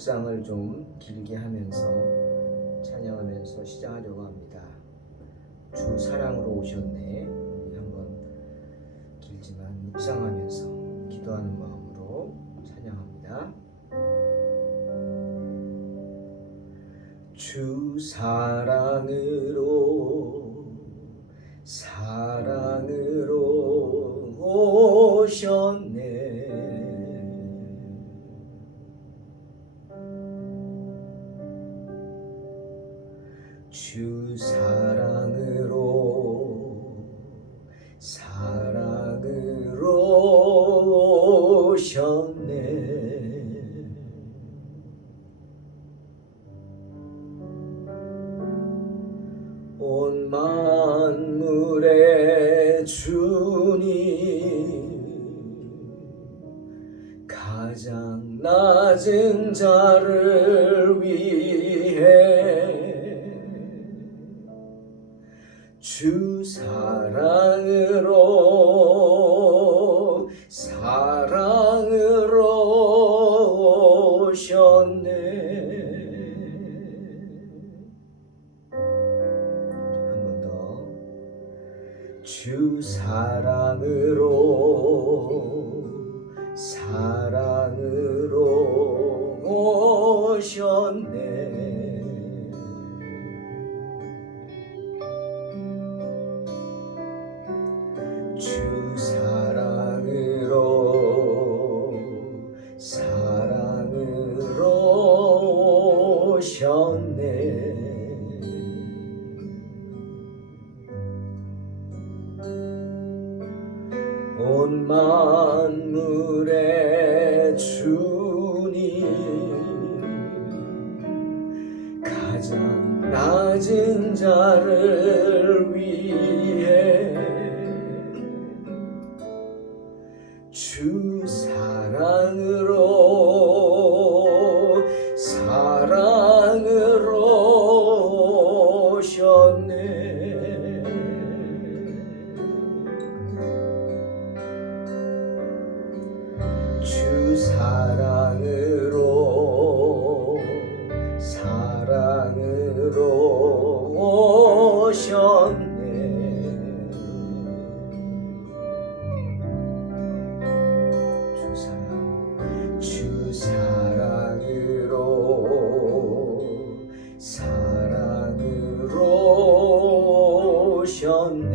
묵상을 좀 길게 하면서 찬양하면서 시작하려고 합니다. 주 사랑으로 오셨네. 우리 한번 길지만 묵상하면서 기도하는 마음으로 찬양합니다. 주 사랑으로 오셨네. 주 사랑으로 오셨네. 온 만물의 주님, 가장 낮은 자를 위해 주 사랑으로 오셨네. 한 번 더. 주 사랑으로 오셨네. 주 사랑으로 오셨네. 온 만물의 주님, 가장 낮은 자를 위해 주 사랑으로 오셨네. 주 사랑으로 오셨네. 주 사랑으로 오셨네.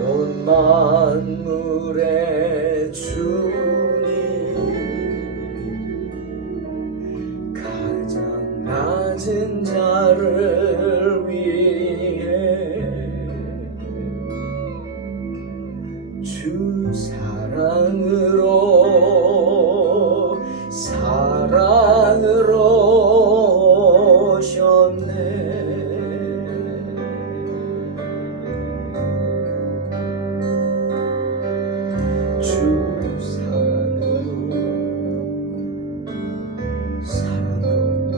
온 만물의 주님, 가장 낮은 자를 위해 주 사랑으로 오셨네. 사랑으로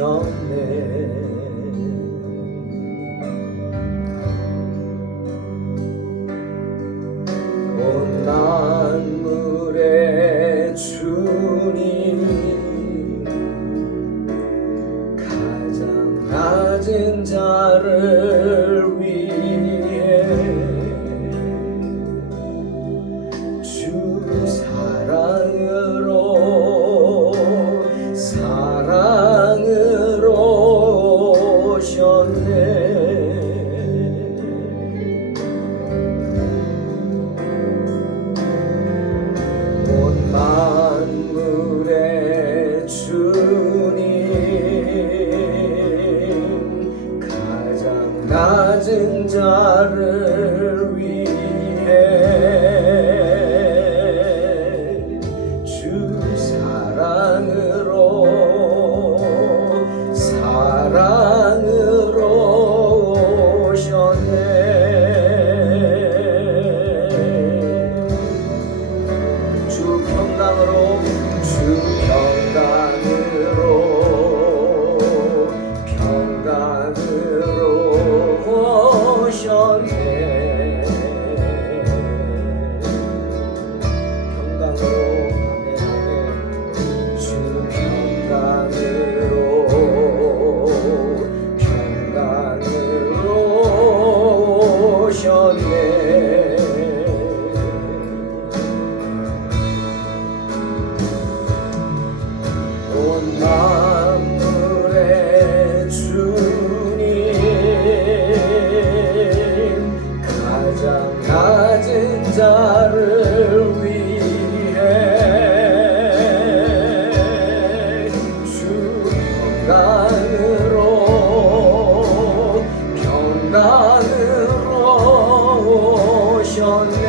온 만물의 주님 가장 낮은 자를 위해 주 사랑으로 오셨네. 온 만물의 주님 가장 낮은 자를 위해 주 사랑으로 오셨네. 주 평강으로 오셨네. 평강으로 주 평강으로 오셨네. 온 만물의 주님 가장 낮은 자를 위해 주 평강으로 오셨네.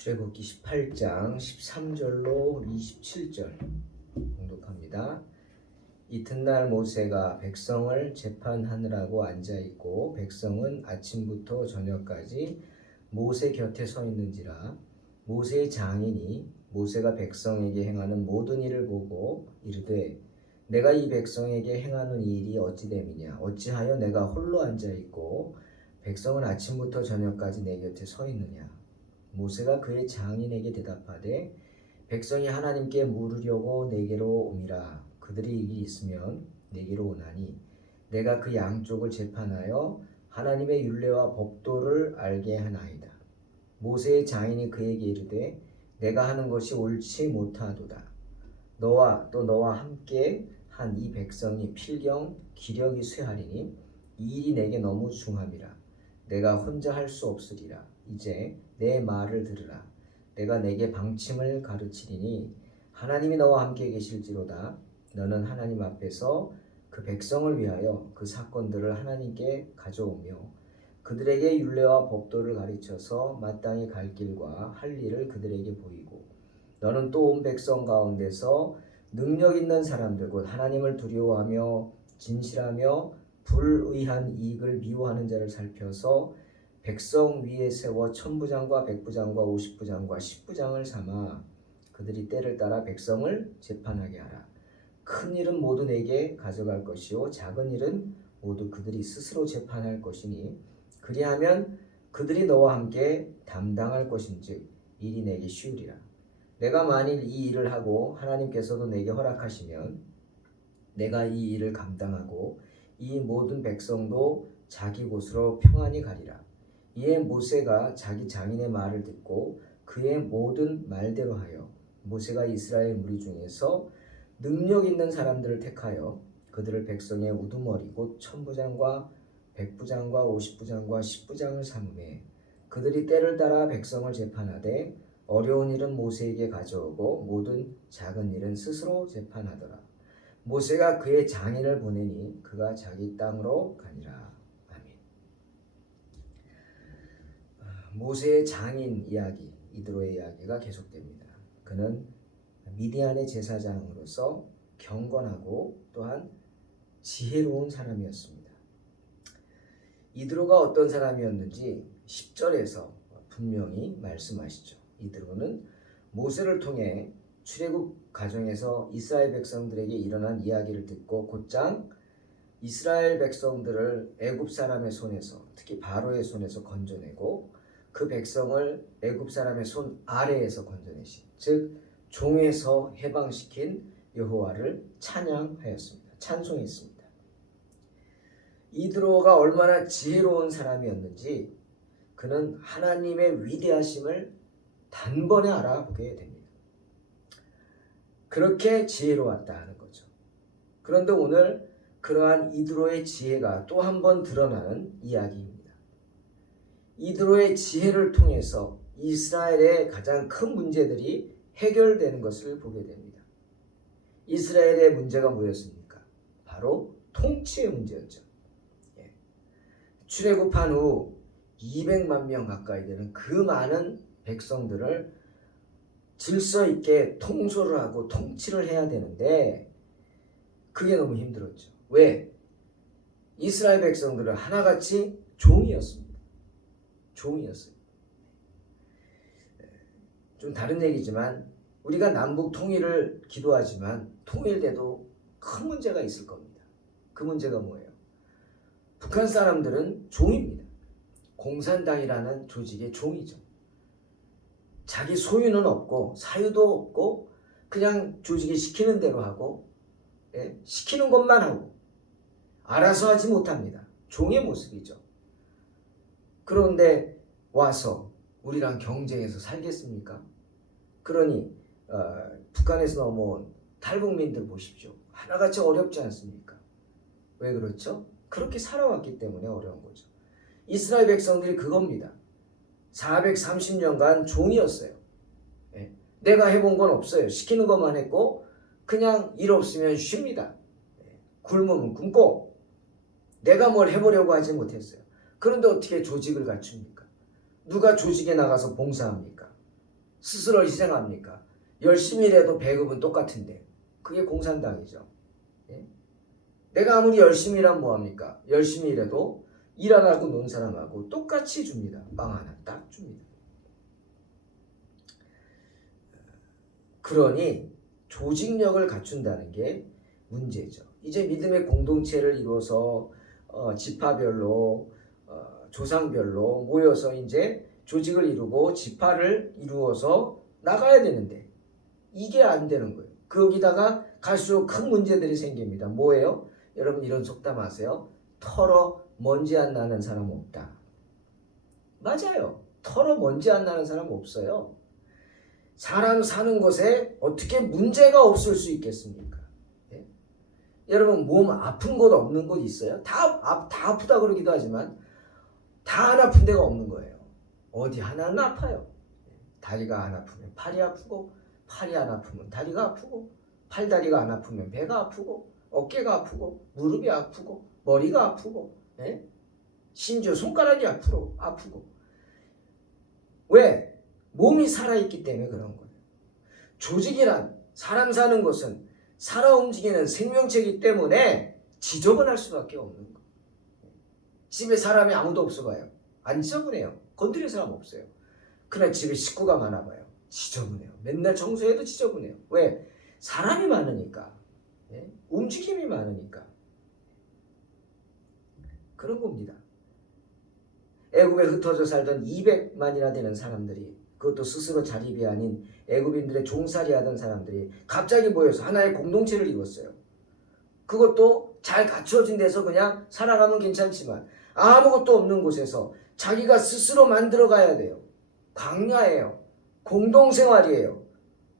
출애굽기 18장 13절로 27절 공독합니다. 이튿날 모세가 백성을 재판하느라고 앉아있고 백성은 아침부터 저녁까지 모세 곁에 서 있는지라. 모세의 장인이 모세가 백성에게 행하는 모든 일을 보고 이르되 내가 이 백성에게 행하는 이 일이 어찌 됨이냐. 어찌하여 내가 홀로 앉아있고 백성은 아침부터 저녁까지 내 곁에 서 있느냐. 모세가 그의 장인에게 대답하되 백성이 하나님께 물으려고 내게로 옴이라. 그들이 일이 있으면 내게로 오나니 내가 그 양쪽을 재판하여 하나님의 율례와 법도를 알게 하나이다. 모세의 장인이 그에게 이르되 내가 하는 것이 옳지 못하도다. 너와 또 너와 함께 한 이 백성이 필경 기력이 쇠하리니 이 일이 내게 너무 중함이라. 내가 혼자 할 수 없으리라. 이제 내 말을 들으라. 내가 내게 방침을 가르치리니 하나님이 너와 함께 계실지로다. 너는 하나님 앞에서 그 백성을 위하여 그 사건들을 하나님께 가져오며 그들에게 율례와 법도를 가르쳐서 마땅히 갈 길과 할 일을 그들에게 보이고 너는 또 온 백성 가운데서 능력 있는 사람들 곧 하나님을 두려워하며 진실하며 불의한 이익을 미워하는 자를 살펴서 백성 위에 세워 천부장과 백부장과 오십부장과 십부장을 삼아 그들이 때를 따라 백성을 재판하게 하라. 큰 일은 모두 내게 가져갈 것이요 작은 일은 모두 그들이 스스로 재판할 것이니 그리하면 그들이 너와 함께 담당할 것인즉 일이 내게 쉬우리라. 내가 만일 이 일을 하고 하나님께서도 내게 허락하시면 내가 이 일을 감당하고 이 모든 백성도 자기 곳으로 평안히 가리라. 이에 모세가 자기 장인의 말을 듣고 그의 모든 말대로 하여 모세가 이스라엘 무리 중에서 능력 있는 사람들을 택하여 그들을 백성의 우두머리 곧 천부장과 백부장과 오십부장과 십부장을 삼음에 그들이 때를 따라 백성을 재판하되 어려운 일은 모세에게 가져오고 모든 작은 일은 스스로 재판하더라. 모세가 그의 장인을 보내니 그가 자기 땅으로 가니라. 아멘. 모세의 장인 이야기, 이드로의 이야기가 계속됩니다. 그는 미디안의 제사장으로서 경건하고 또한 지혜로운 사람이었습니다. 이드로가 어떤 사람이었는지 10절에서 분명히 말씀하시죠. 이드로는 모세를 통해 출애굽 과정에서 이스라엘 백성들에게 일어난 이야기를 듣고 곧장 이스라엘 백성들을 애굽 사람의 손에서 특히 바로의 손에서 건져내고 그 백성을 애굽 사람의 손 아래에서 건져내신 즉 종에서 해방시킨 여호와를 찬양하였습니다. 찬송했습니다. 이드로가 얼마나 지혜로운 사람이었는지 그는 하나님의 위대하심을 단번에 알아보게 됩니다. 그렇게 지혜로웠다 하는 거죠. 그런데 오늘 그러한 이드로의 지혜가 또 한 번 드러나는 이야기입니다. 이드로의 지혜를 통해서 이스라엘의 가장 큰 문제들이 해결되는 것을 보게 됩니다. 이스라엘의 문제가 뭐였습니까? 바로 통치의 문제였죠. 출애굽한 후 200만 명 가까이 되는 그 많은 백성들을 질서 있게 통솔을 하고 통치를 해야 되는데 그게 너무 힘들었죠. 왜? 이스라엘 백성들은 하나같이 종이었습니다. 종이었어요. 좀 다른 얘기지만 우리가 남북 통일을 기도하지만 통일돼도 큰 문제가 있을 겁니다. 그 문제가 뭐예요? 북한 사람들은 종입니다. 공산당이라는 조직의 종이죠. 자기 소유는 없고 사유도 없고 그냥 조직이 시키는 대로 하고 시키는 것만 하고 알아서 하지 못합니다. 종의 모습이죠. 그런데 와서 우리랑 경쟁해서 살겠습니까? 그러니 북한에서 넘어온 탈북민들 보십시오. 하나같이 어렵지 않습니까? 왜 그렇죠? 그렇게 살아왔기 때문에 어려운 거죠. 이스라엘 백성들이 그겁니다. 430년간 종이었어요. 내가 해본 건 없어요. 시키는 것만 했고 그냥 일 없으면 쉽니다. 굶으면 굶고 내가 뭘 해보려고 하지 못했어요. 그런데 어떻게 조직을 갖춥니까? 누가 조직에 나가서 봉사합니까? 스스로 희생합니까? 열심히 일해도 배급은 똑같은데 그게 공산당이죠. 예? 내가 아무리 열심히 일하면 뭐합니까? 열심히 일해도 일 안 하고 논 사람하고 똑같이 줍니다. 빵 하나 딱 줍니다. 그러니 조직력을 갖춘다는 게 문제죠. 이제 믿음의 공동체를 이루어서 지파별로 조상별로 모여서 이제 조직을 이루고 지파를 이루어서 나가야 되는데 이게 안 되는 거예요. 거기다가 갈수록 큰 문제들이 생깁니다. 뭐예요? 여러분 이런 속담 아세요? 털어 먼지 안 나는 사람 없다. 맞아요. 털어 먼지 안 나는 사람 없어요. 사람 사는 것에 어떻게 문제가 없을 수 있겠습니까? 예? 여러분 몸 아픈 곳 없는 곳 있어요? 다 아프다 그러기도 하지만 다 안 아픈 데가 없는 거예요. 어디 하나는 아파요. 다리가 안 아프면 팔이 아프고 팔이 안 아프면 다리가 아프고 팔다리가 안 아프면 배가 아프고 어깨가 아프고 무릎이 아프고 머리가 아프고 예? 심지어 손가락이 아프고 왜? 몸이 살아있기 때문에 그런 거예요. 조직이란 사람 사는 것은 살아 움직이는 생명체이기 때문에 지저분할 수밖에 없는 거예요. 집에 사람이 아무도 없어 봐요. 안 지저분해요. 건드릴 사람 없어요. 그러나 집에 식구가 많아 봐요. 지저분해요. 맨날 청소해도 지저분해요. 왜? 사람이 많으니까. 예? 움직임이 많으니까. 그런 겁니다. 애굽에 흩어져 살던 200만이나 되는 사람들이 그것도 스스로 자립이 아닌 애굽인들의 종살이 하던 사람들이 갑자기 모여서 하나의 공동체를 이뤘어요. 그것도 잘 갖춰진 데서 그냥 살아가면 괜찮지만 아무것도 없는 곳에서 자기가 스스로 만들어 가야 돼요. 광야예요. 공동생활이에요.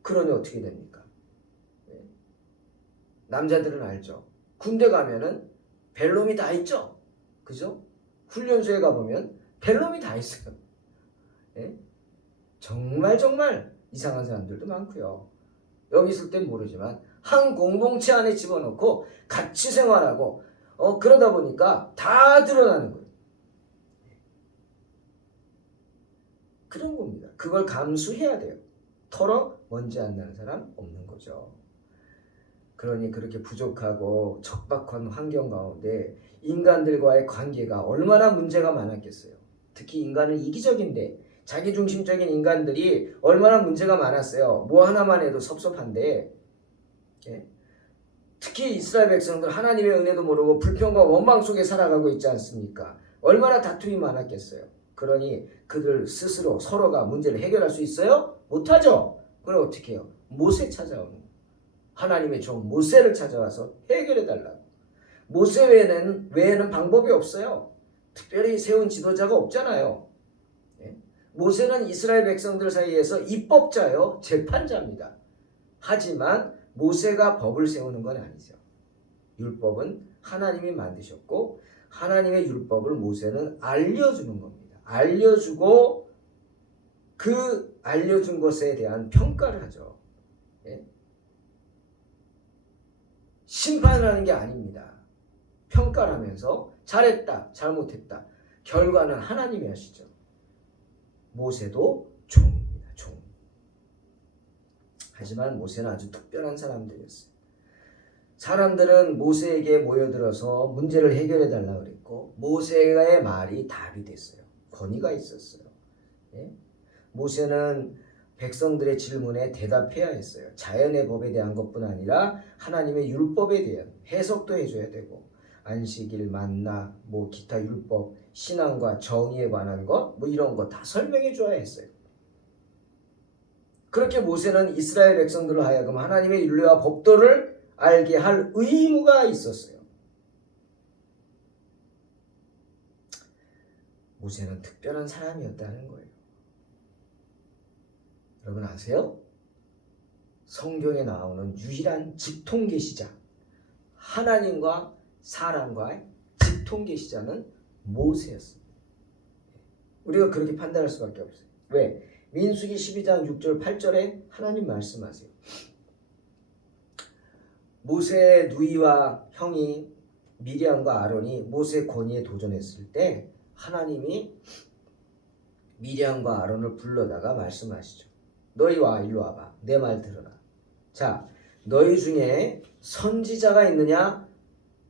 그러니 어떻게 됩니까? 남자들은 알죠. 군대 가면은 벨롬이 다 있죠. 그죠? 훈련소에 가보면 벨롬이 다 있어요. 예? 정말 이상한 사람들도 많고요. 여기 있을 땐 모르지만 한 공동체 안에 집어넣고 같이 생활하고 그러다 보니까 다 드러나는 거예요. 그런 겁니다. 그걸 감수해야 돼요. 털어 먼지 안 나는 사람 없는 거죠. 그러니 그렇게 부족하고 척박한 환경 가운데 인간들과의 관계가 얼마나 문제가 많았겠어요. 특히 인간은 이기적인데 자기중심적인 인간들이 얼마나 문제가 많았어요. 뭐 하나만 해도 섭섭한데 예? 특히 이스라엘 백성들 하나님의 은혜도 모르고 불평과 원망 속에 살아가고 있지 않습니까? 얼마나 다툼이 많았겠어요. 그러니 그들 스스로 서로가 문제를 해결할 수 있어요? 못하죠. 그럼 어떻게 해요? 모세 찾아오는 거예요. 하나님의 종 모세를 찾아와서 해결해달라고. 모세 외에는 방법이 없어요. 특별히 세운 지도자가 없잖아요. 모세는 이스라엘 백성들 사이에서 입법자요, 재판자입니다. 하지만 모세가 법을 세우는 건 아니죠. 율법은 하나님이 만드셨고 하나님의 율법을 모세는 알려주는 겁니다. 알려주고 그 알려준 것에 대한 평가를 하죠. 예? 심판을 하는 게 아닙니다. 평가를 하면서 잘했다, 잘못했다. 결과는 하나님이 하시죠. 모세도 종입니다. 종. 하지만 모세는 아주 특별한 사람들이었어요. 사람들은 모세에게 모여들어서 문제를 해결해 달라고 그랬고 모세의 말이 답이 됐어요. 권위가 있었어요. 예? 모세는 백성들의 질문에 대답해야 했어요. 자연의 법에 대한 것뿐 아니라 하나님의 율법에 대한 해석도 해줘야 되고 안식일, 만나, 기타 율법, 신앙과 정의에 관한 것, 이런 거 다 설명해 줘야 했어요. 그렇게 모세는 이스라엘 백성들로 하여금 하나님의 율례와 법도를 알게 할 의무가 있었어요. 모세는 특별한 사람이었다는 거예요. 여러분 아세요? 성경에 나오는 유일한 직통계시자, 하나님과 사람과의 직통계시자는 모세였습니다. 우리가 그렇게 판단할 수밖에 없어요. 왜? 민수기 12장 6절 8절에 하나님 말씀하세요. 모세의 누이와 형이 미리암과 아론이 모세 권위에 도전했을 때 하나님이 미리암과 아론을 불러다가 말씀하시죠. 너희 와, 일로 와봐. 내 말 들어라. 자, 너희 중에 선지자가 있느냐?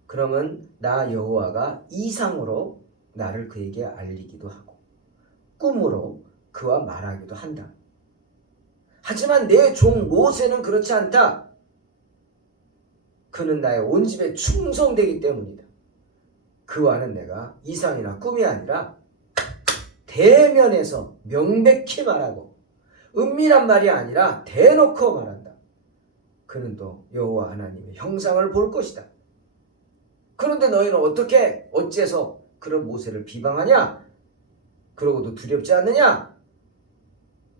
그러면 나 여호와가 이상으로 나를 그에게 알리기도 하고 꿈으로 그와 말하기도 한다. 하지만 내 종 모세는 그렇지 않다. 그는 나의 온 집에 충성되기 때문이다. 그와는 내가 이상이나 꿈이 아니라 대면에서 명백히 말하고 은밀한 말이 아니라 대놓고 말한다. 그는 또 여호와 하나님의 형상을 볼 것이다. 그런데 너희는 어째서 그런 모세를 비방하냐? 그러고도 두렵지 않느냐?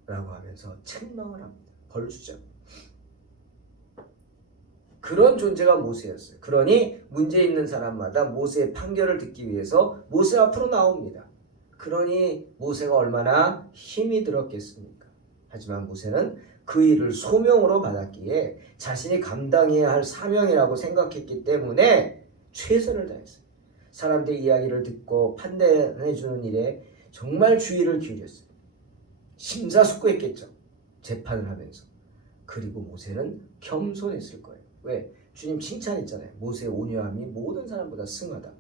라고 하면서 책망을 합니다. 벌주자. 그런 존재가 모세였어요. 그러니 문제 있는 사람마다 모세의 판결을 듣기 위해서 모세 앞으로 나옵니다. 그러니 모세가 얼마나 힘이 들었겠습니까? 하지만 모세는 그 일을 소명으로 받았기에 자신이 감당해야 할 사명이라고 생각했기 때문에 최선을 다했어요. 사람들의 이야기를 듣고 판단해 주는 일에 정말 주의를 기울였어요. 심사숙고했겠죠. 재판을 하면서. 그리고 모세는 겸손했을 거예요. 왜? 주님 칭찬했잖아요. 모세의 온유함이 모든 사람보다 승하다.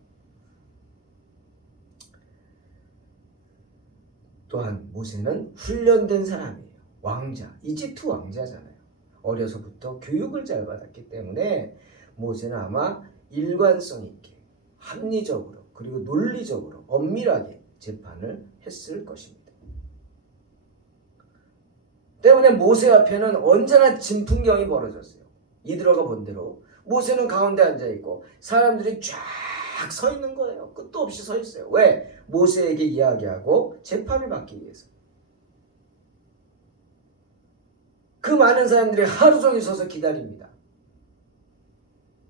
또한 모세는 훈련된 사람이에요. 왕자, 이집트 왕자잖아요. 어려서부터 교육을 잘 받았기 때문에 모세는 아마 일관성 있게 합리적으로 그리고 논리적으로 엄밀하게 재판을 했을 것입니다. 때문에 모세 앞에는 언제나 진풍경이 벌어졌어요. 이드로가 본 대로 모세는 가운데 앉아있고 사람들이 쫙 서 있는 거예요. 끝도 없이 서 있어요. 왜? 모세에게 이야기하고 재판을 받기 위해서. 그 많은 사람들이 하루 종일 서서 기다립니다.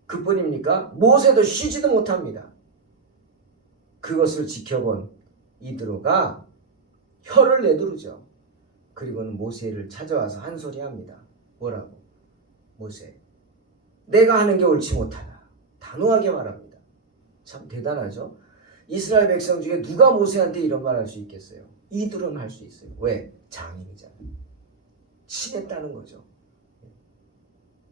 그뿐입니까? 모세도 쉬지도 못합니다. 그것을 지켜본 이드로가 혀를 내두르죠. 그리고는 모세를 찾아와서 한 소리 합니다. 뭐라고? 모세, 내가 하는 게 옳지 못하다. 단호하게 말합니다. 참 대단하죠? 이스라엘 백성 중에 누가 모세한테 이런 말 할 수 있겠어요? 이드로는 할 수 있어요. 왜? 장인이잖아요. 친했다는 거죠.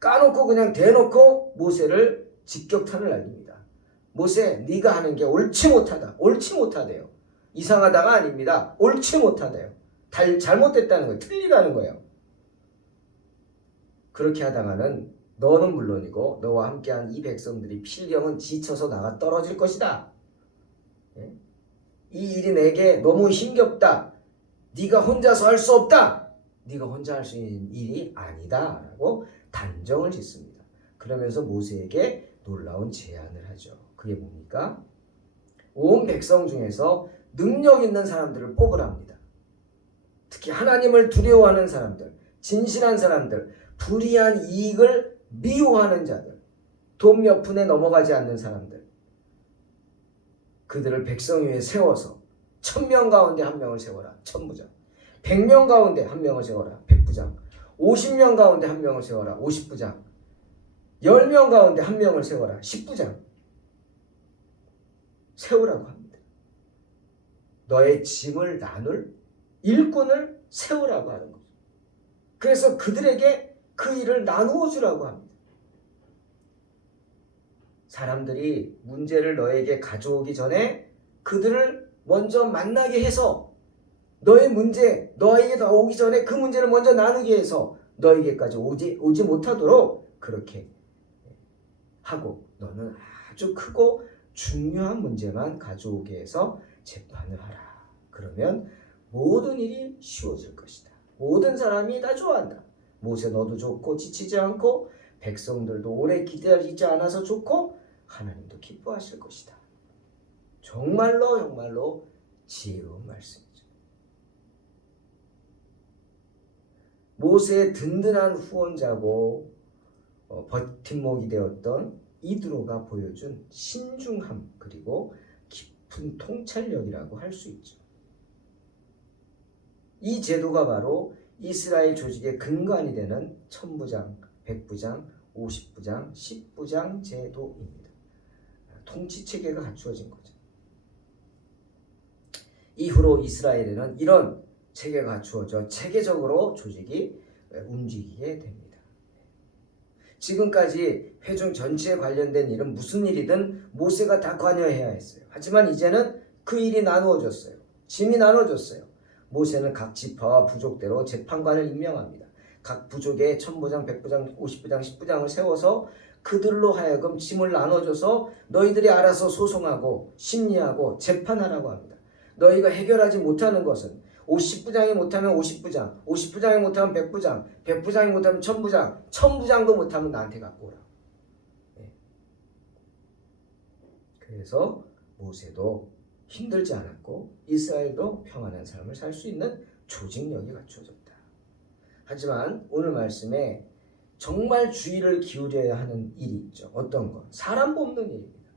까놓고 그냥 대놓고 모세를 직격탄을 날립니다. 모세, 네가 하는 게 옳지 못하다. 옳지 못하대요. 이상하다가 아닙니다. 옳지 못하대요. 잘못됐다는 거예요. 틀리다는 거예요. 그렇게 하다가는 너는 물론이고 너와 함께한 이 백성들이 필경은 지쳐서 나가 떨어질 것이다. 이 일이 내게 너무 힘겹다. 네가 혼자서 할 수 없다. 네가 혼자 할 수 있는 일이 아니다. 라고 단정을 짓습니다. 그러면서 모세에게 놀라운 제안을 하죠. 그게 뭡니까? 온 백성 중에서 능력 있는 사람들을 뽑으랍니다. 특히 하나님을 두려워하는 사람들, 진실한 사람들, 불의한 이익을 미워하는 자들, 돈 몇 푼에 넘어가지 않는 사람들, 그들을 백성 위에 세워서 1000명 가운데 한 명을 세워라. 천부장. 100명 가운데 한 명을 세워라. 백부장. 50명 가운데 한 명을 세워라. 50부장. 10명 가운데 한 명을 세워라. 10부장. 세우라고 합니다. 너의 짐을 나눌 일꾼을 세우라고 하는 거죠. 그래서 그들에게 그 일을 나누어 주라고 합니다. 사람들이 문제를 너에게 가져오기 전에 그들을 먼저 만나게 해서 너의 문제, 너에게 오기 전에 그 문제를 먼저 나누게 해서 너에게까지 오지 못하도록 그렇게 하고 너는 아주 크고 중요한 문제만 가져오게 해서 재판을 하라. 그러면 모든 일이 쉬워질 것이다. 모든 사람이 다 좋아한다. 모세 너도 좋고 지치지 않고 백성들도 오래 기다리지 않아서 좋고 하나님도 기뻐하실 것이다. 정말로 지혜로운 말씀이죠. 모세의 든든한 후원자고 버팀목이 되었던 이드로가 보여준 신중함 그리고 깊은 통찰력이라고 할 수 있죠. 이 제도가 바로 이스라엘 조직의 근간이 되는 천부장, 백부장, 50부장, 10부장 제도입니다. 통치체계가 갖추어진 거죠. 이후로 이스라엘에는 이런 체계가 갖추어져 체계적으로 조직이 움직이게 됩니다. 지금까지 회중 전체에 관련된 일은 무슨 일이든 모세가 다 관여해야 했어요. 하지만 이제는 그 일이 나누어졌어요. 짐이 나눠졌어요. 모세는 각 지파와 부족대로 재판관을 임명합니다. 각 부족에 1000부장, 100부장, 50부장, 10부장을 세워서 그들로 하여금 짐을 나눠줘서 너희들이 알아서 소송하고 심리하고 재판하라고 합니다. 너희가 해결하지 못하는 것은 50부장이 못하면 50부장, 50부장이 못하면 100부장, 100부장이 못하면 1000부장, 1000부장도 못하면 나한테 갖고 오라. 그래서 모세도 힘들지 않았고 이스라엘도 평안한 삶을 살 수 있는 조직력이 갖춰졌다. 하지만 오늘 말씀에 정말 주의를 기울여야 하는 일이 있죠. 어떤 것? 사람 뽑는 일입니다.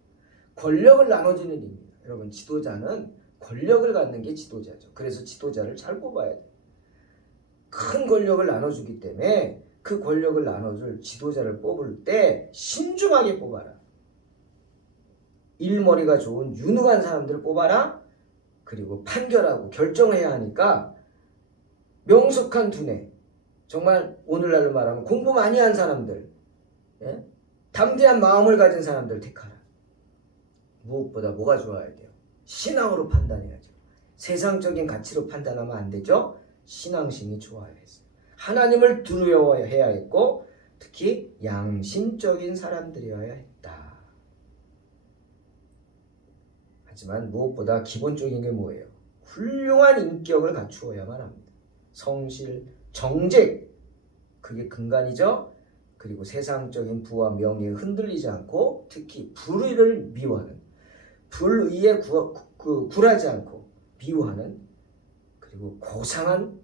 권력을 나눠주는 일입니다. 여러분, 지도자는 권력을 갖는 게 지도자죠. 그래서 지도자를 잘 뽑아야 돼요. 큰 권력을 나눠주기 때문에 그 권력을 나눠줄 지도자를 뽑을 때 신중하게 뽑아라. 일머리가 좋은 유능한 사람들을 뽑아라. 그리고 판결하고 결정해야 하니까 명석한 두뇌, 정말 오늘날로 말하면 공부 많이 한 사람들, 담대한 마음을 가진 사람들 택하라. 무엇보다 뭐가 좋아야 돼요? 신앙으로 판단해야죠. 세상적인 가치로 판단하면 안 되죠. 신앙심이 좋아야 했어요. 하나님을 두려워해야 했고 특히 양심적인 사람들이어야 했다. 하지만 무엇보다 기본적인 게 뭐예요? 훌륭한 인격을 갖추어야만 합니다. 성실, 정직, 그게 근간이죠. 그리고 세상적인 부와 명예에 흔들리지 않고 특히 불의를 미워하는, 불의에 굴하지 않고 미워하는, 그리고 고상한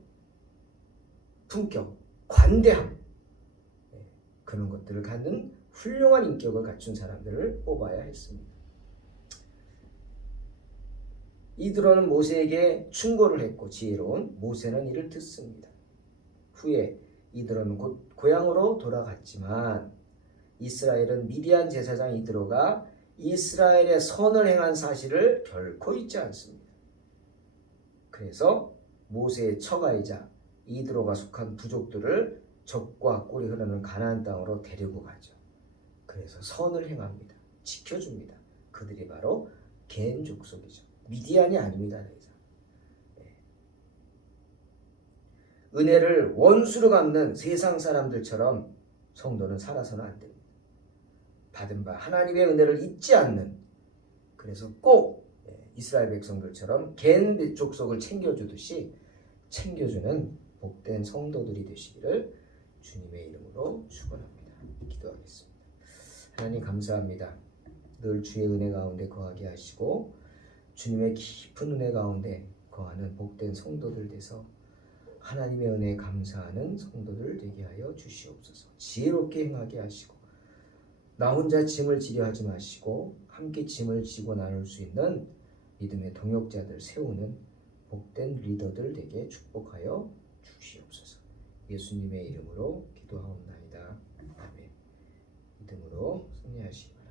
품격, 관대함, 그런 것들을 갖는 훌륭한 인격을 갖춘 사람들을 뽑아야 했습니다. 이드로는 모세에게 충고를 했고 지혜로운 모세는 이를 듣습니다. 후에 이드로는 곧 고향으로 돌아갔지만 이스라엘은 미디안 제사장 이드로가 이스라엘의 선을 행한 사실을 결코 잊지 않습니다. 그래서 모세의 처가이자 이드로가 속한 부족들을 적과 꿀이 흐르는 가나안 땅으로 데리고 가죠. 그래서 선을 행합니다. 지켜줍니다. 그들이 바로 겐 족속이죠. 미디안이 아닙니다. 은혜를 원수로 갚는 세상 사람들처럼 성도는 살아서는 안 됩니다. 받은 바 하나님의 은혜를 잊지 않는, 그래서 꼭 이스라엘 백성들처럼 겐 족속을 챙겨주듯이 챙겨주는 복된 성도들이 되시기를 주님의 이름으로 축원합니다. 기도하겠습니다. 하나님 감사합니다. 늘 주의 은혜 가운데 거하게 하시고 주님의 깊은 은혜 가운데 거하는 복된 성도들 돼서 하나님의 은혜에 감사하는 성도들 되게 하여 주시옵소서. 지혜롭게 행하게 하시고 나 혼자 짐을 지려 하지 마시고 함께 짐을 지고 나눌 수 있는 믿음의 동역자들 세우는 복된 리더들 되게 축복하여 주시옵소서. 예수님의 이름으로 기도하옵나이다. 아멘. 믿음으로 승리하시기 바랍니다.